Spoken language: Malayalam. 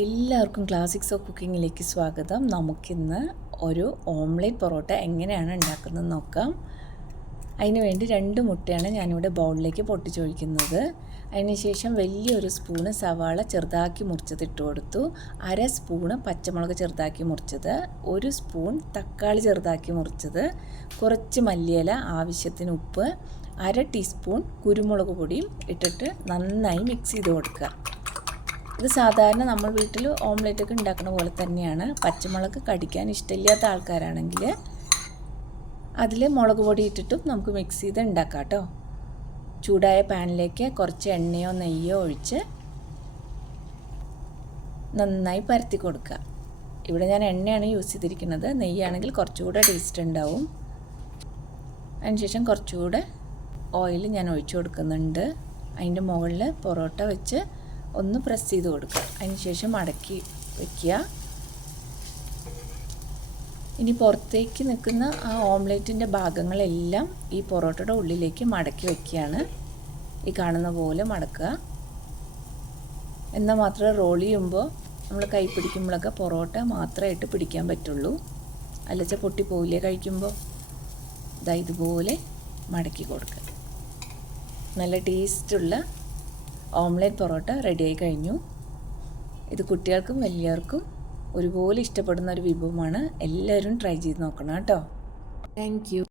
എല്ലാവർക്കും ക്ലാസിക്സ് ഓഫ് കുക്കിങ്ങിലേക്ക് സ്വാഗതം. നമുക്കിന്ന് ഒരു ഓംലെറ്റ് പൊറോട്ട എങ്ങനെയാണ് ഉണ്ടാക്കുന്നത് നോക്കാം. അതിന് വേണ്ടി 2 മുട്ടയാണ് ഞാനിവിടെ ബൗളിലേക്ക് പൊട്ടിച്ചൊഴിക്കുന്നത്. അതിനുശേഷം വലിയൊരു സ്പൂണ് സവാള ചെറുതാക്കി മുറിച്ചത് ഇട്ട് കൊടുത്തു. 1/2 സ്പൂണ് പച്ചമുളക് ചെറുതാക്കി മുറിച്ചത്, 1 സ്പൂൺ തക്കാളി ചെറുതാക്കി മുറിച്ചത്, കുറച്ച് മല്ലിയില, ആവശ്യത്തിന് ഉപ്പ്, 1/2 ടീസ്പൂൺ കുരുമുളക് പൊടിയും ഇട്ടിട്ട് നന്നായി മിക്സ് ചെയ്ത് കൊടുക്കുക. ഇത് സാധാരണ നമ്മൾ വീട്ടിൽ ഓംലെറ്റൊക്കെ ഉണ്ടാക്കുന്ന പോലെ തന്നെയാണ്. പച്ചമുളക് കടിക്കാൻ ഇഷ്ടമില്ലാത്ത ആൾക്കാരാണെങ്കിൽ അതിൽ മുളക് പൊടി ഇട്ടിട്ടും നമുക്ക് മിക്സ് ചെയ്ത് ഉണ്ടാക്കാം കേട്ടോ. ചൂടായ പാനിലേക്ക് കുറച്ച് എണ്ണയോ നെയ്യോ ഒഴിച്ച് നന്നായി പരത്തി കൊടുക്കുക. ഇവിടെ ഞാൻ എണ്ണയാണ് യൂസ് ചെയ്തിരിക്കുന്നത്. നെയ്യാണെങ്കിൽ കുറച്ചുകൂടെ ടേസ്റ്റ് ഉണ്ടാവും. അതിനുശേഷം കുറച്ചുകൂടെ ഓയിൽ ഞാൻ ഒഴിച്ചു കൊടുക്കുന്നുണ്ട്. അതിൻ്റെ മുകളിൽ പൊറോട്ട വെച്ച് ഒന്ന് പ്രസ് ചെയ്ത് കൊടുക്കുക. അതിനുശേഷം മടക്കി വയ്ക്കുക. ഇനി പുറത്തേക്ക് നിൽക്കുന്ന ആ ഓംലെറ്റിൻ്റെ ഭാഗങ്ങളെല്ലാം ഈ പൊറോട്ടയുടെ ഉള്ളിലേക്ക് മടക്കി വയ്ക്കുകയാണ്. ഈ കാണുന്ന പോലെ മടക്കുക. എന്നാൽ മാത്രമേ റോൾ ചെയ്യുമ്പോൾ നമ്മൾ കൈ പിടിക്കുമ്പോഴൊക്കെ പൊറോട്ട മാത്രമായിട്ട് പിടിക്കാൻ പറ്റുള്ളൂ. അല്ലച്ച പൊട്ടിപ്പോവില്ലേ കഴിക്കുമ്പോൾ. ഇതുപോലെ മടക്കി കൊടുക്കുക. നല്ല ടേസ്റ്റുള്ള ഓംലെറ്റ് പൊറോട്ട റെഡിയായി കഴിഞ്ഞു. ഇത് കുട്ടികൾക്കും വലിയവർക്കും ഒരുപോലെ ഇഷ്ടപ്പെടുന്ന ഒരു വിഭവമാണ്. എല്ലാവരും ട്രൈ ചെയ്ത് നോക്കണം കേട്ടോ. Thank you.